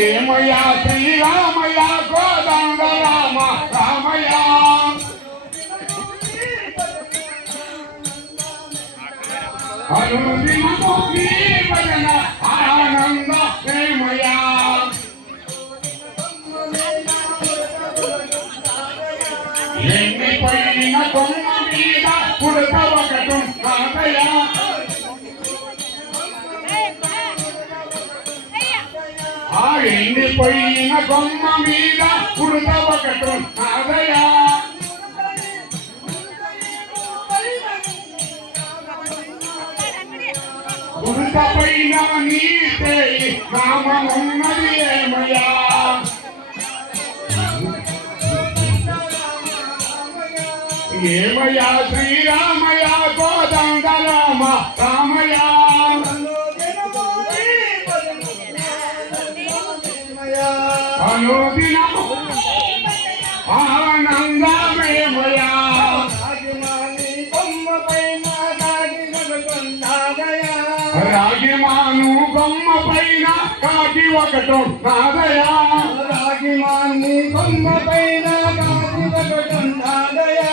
ఏమయ్యా శ్రీరామయ్య కోదండ రామ రామయ్య అనుదినము నీ భజన ఆనంద ప్రేమయ్య ఎండిపోయిన కొమ్మ మీద పుడతవకటం రామయ్య ఆ ఎండిపోయిన కొమ్మ మీద పుడతవకటం రామయ్య పుడతపైన నీతే నామమున్నది ఏమయ్యా ఏమయ్యా శ్రీరామయ్య కోదండ రామ రామయ్య అనుదినము ఆనందమేమయ్యా రాగిమాను బొమ్మ పైన కాకి ఒకటో నాదయా రాగిమాని బొమ్మ పైన కాకి ఒకటో నాదయా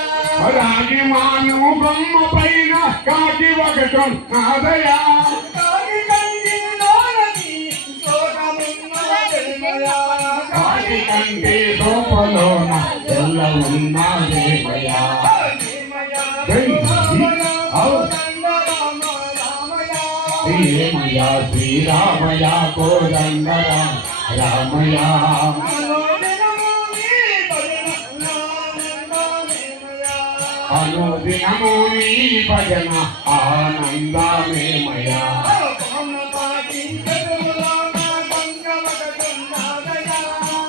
రాగిమాను బొమ్మ పైన కాకి ఒకటో నాదయా కాకి కంటే లోపలోన తెల్ల ఉన్నదేమయ్యా ఏమయ్యా శ్రీరామయ్య కోదండ రామయ్య అనుదినము నీ భజన ఆనందమేమయ్యా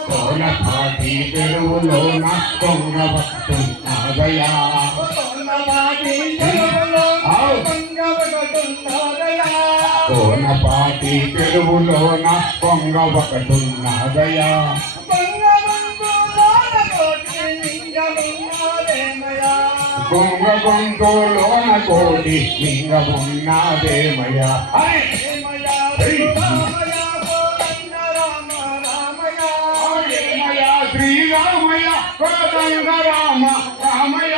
కోనపాటి చెరువులోన కొంగవస్తున్నాదయా కోనపాటి చెరువులోన కొంగ ఒకటున్నదయా కొంగ గొంతులోన కోటి లింగమున్నదేమయ్యా శ్రీరామయ్య కోదండ రామ రామయ్య